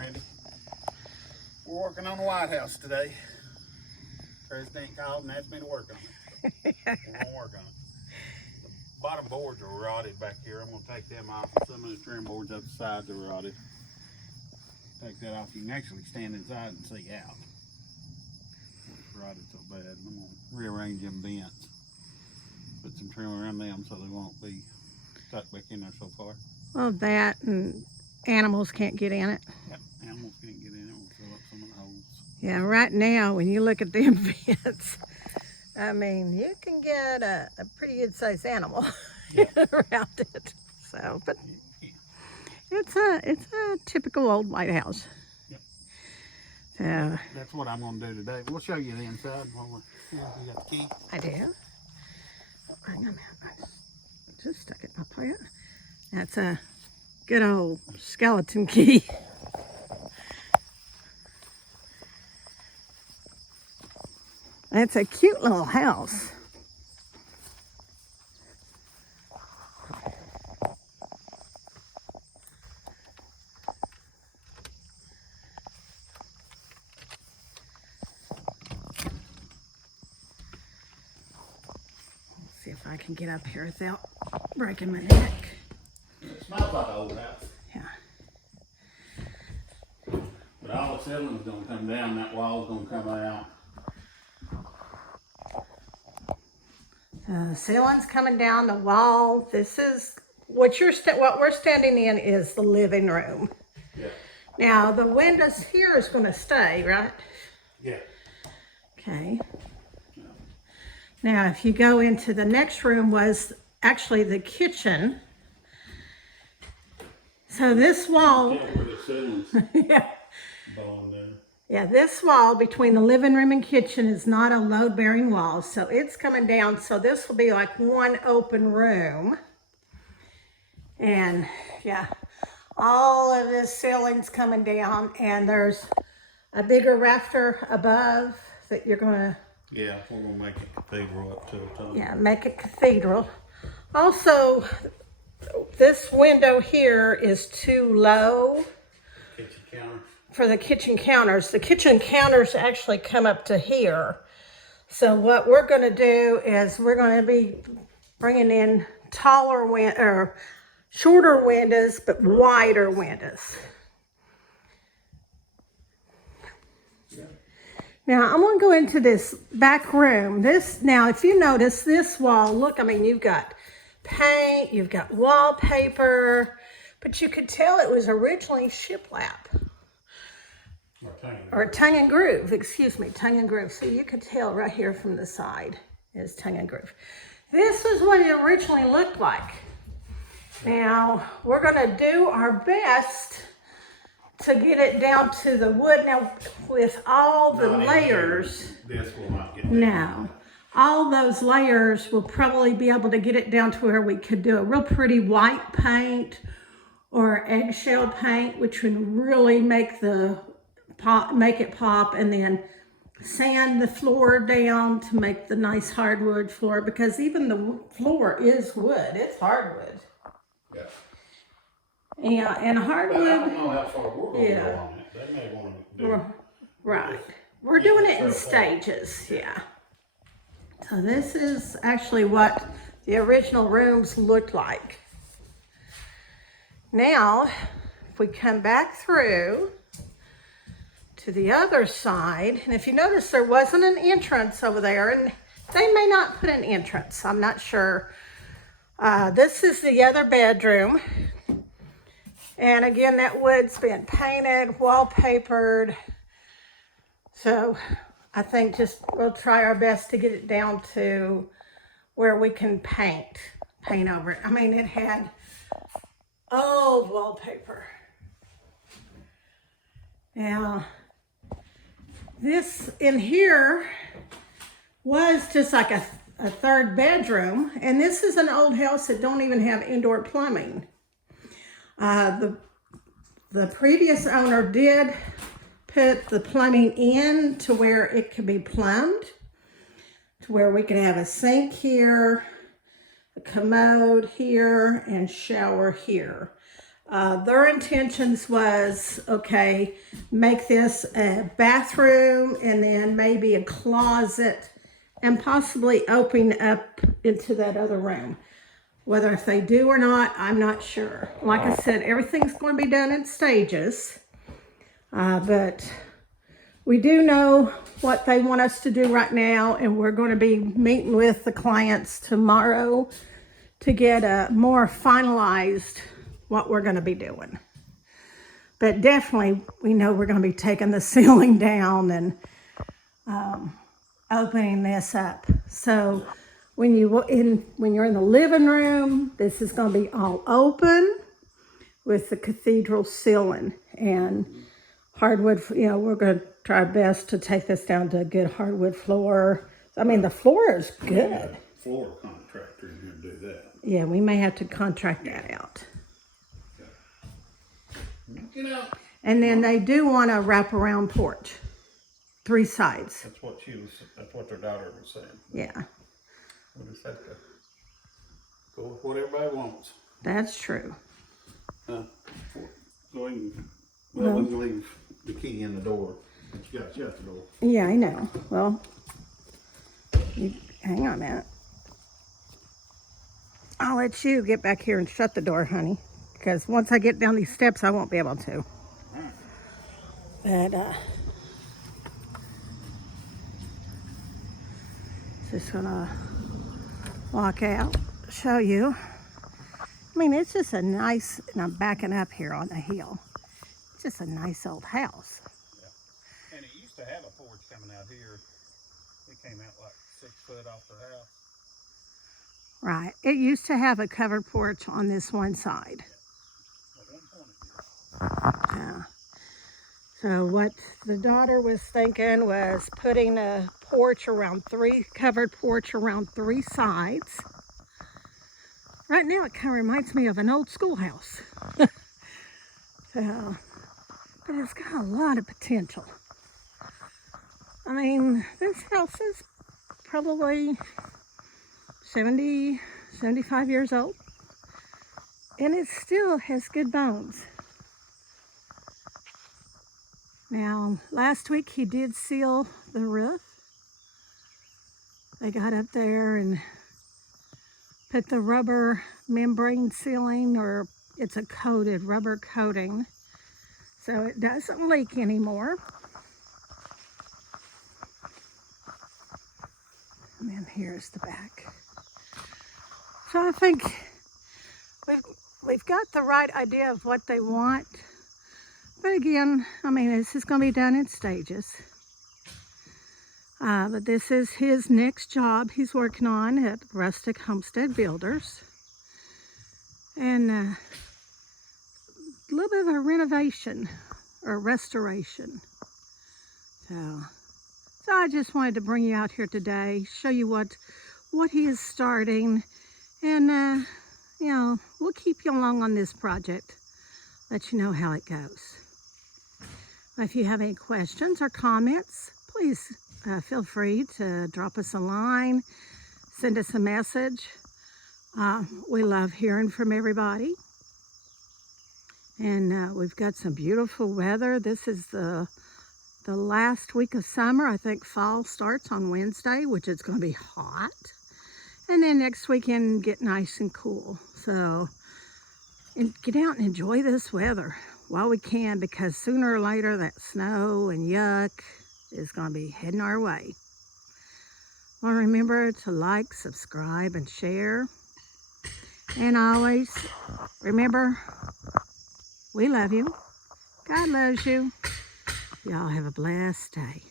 Randy. We're working on the White House today. President called and asked me to work on it. So we're gonna work on it. The bottom boards are rotted back here. I'm gonna take them off. Some of the trim boards up the sides are rotted. Take that off. You can actually stand inside and see out. It's rotted so bad. I'm gonna rearrange them vents. Put some trim around them so they won't be stuck back in there so far. Well, that and animals can't get in it. Yep, animals can't get in it. We'll fill up some of the holes. Yeah, right now, when you look at them vents, I mean, you can get a pretty good sized animal around it. So, but it's a typical old White House. Yep. So That's what I'm gonna do today. We'll show you the inside. You got the key? I do. Oh, hang on a minute. I just stuck it in my pocket. That's a good old skeleton key. It's a cute little house. Let's see if I can get up here without breaking my neck. It smells like an old house. Yeah. But all the ceiling's gonna come down, that wall's gonna come out. The ceiling's coming down, the wall. This is what we're standing in is the living room. Yeah. Now the windows here is going to stay, right? Yeah. Okay. Now if you go into the next room was actually the kitchen. So this wall, Yeah, where the ceiling's yeah. bone there. Yeah, this wall between the living room and kitchen is not a load-bearing wall, so it's coming down. So this will be like one open room. And yeah, all of this ceiling's coming down, and there's a bigger rafter above that you're gonna, Yeah, we're gonna make a cathedral up to the top. yeah, make a cathedral. Also, this window here is too low Kitchen counters. for the kitchen counters. The kitchen counters actually come up to here. So what we're going to do is we're going to be bringing in shorter windows, but wider windows. Yeah. Now I'm going to go into this back room. Now if you notice this wall, look, I mean, you've got paint, you've got wallpaper, but you could tell it was originally shiplap. Or tongue and groove, excuse me, tongue and groove. So you could tell right here from the side is tongue and groove. This is what it originally looked like. Now, we're gonna do our best to get it down to the wood. Now, with all the layers, This will not get now, all those layers will probably be able to get it down to where we could do a real pretty white paint or eggshell paint, which would really make it pop, and then sand the floor down to make the nice hardwood floor, because even the floor is wood. It's hardwood. Yeah. Yeah, and But I hardwood, don't know how far we're gonna Yeah. go on it. They may wanna do right. We're doing it in stages, yeah. So this is actually what the original rooms looked like. Now, if we come back through to the other side, and if you notice there wasn't an entrance over there, and they may not put an entrance, I'm not sure. This is the other bedroom, and again that wood's been painted, wallpapered, so I think we'll try our best to get it down to where we can paint over it. I mean, it had old wallpaper. Now this in here was just like a third bedroom, and this is an old house that don't even have indoor plumbing. The previous owner did put the plumbing in to where it could be plumbed, to where we could have a sink here, a commode here, and shower here. Their intentions was, okay, make this a bathroom and then maybe a closet and possibly open up into that other room. Whether if they do or not, I'm not sure. Like I said, everything's going to be done in stages. But we do know what they want us to do right now, and we're going to be meeting with the clients tomorrow to get a more finalized what we're going to be doing. But definitely, we know we're going to be taking the ceiling down and opening this up. So when you're in the living room, this is going to be all open with the cathedral ceiling and hardwood. You know, we're going to try our best to take this down to a good hardwood floor. I mean, the floor is good. Floor contractor in here to do that. Yeah, we may have to contract that out. You know, And then they do want a wraparound porch, 3 sides. that's what their daughter was saying. Yeah, We'll just have to go with what everybody wants. that's true. So we can leave the key in the door. You got to shut the door. Yeah, I know. Well, hang on a minute. I'll let you get back here and shut the door, honey. Because once I get down these steps, I won't be able to. But, just gonna walk out, show you. I mean, it's just a nice, and I'm backing up here on the hill. It's just a nice old house. Yeah. And it used to have a porch coming out here. It came out like 6 foot off the house. Right. It used to have a covered porch on this one side. At one point it did. Yeah. So what the daughter was thinking was putting a porch around covered porch around 3 sides. Right now it kind of reminds me of an old schoolhouse. So, but it's got a lot of potential. I mean, this house is probably 70, 75 years old. And it still has good bones. Now, last week he did seal the roof. They got up there and put the rubber membrane sealing, or it's a coated rubber coating, so it doesn't leak anymore. And then here's the back. So I think we've got the right idea of what they want. But again, I mean, this is going to be done in stages. But this is his next job he's working on at Rustic Homestead Builders. And a little bit of a renovation or restoration. So I just wanted to bring you out here today, show you what he is starting. And, you know, we'll keep you along on this project, let you know how it goes. If you have any questions or comments, please feel free to drop us a line, send us a message. We love hearing from everybody. And we've got some beautiful weather. This is the last week of summer. I think fall starts on Wednesday, which is going to be hot. And then next weekend get nice and cool. So get out and enjoy this weather while we can, because sooner or later that snow and yuck is going to be heading our way. Well, remember to like, subscribe, and share. And always remember, we love you. God loves you. Y'all have a blessed day.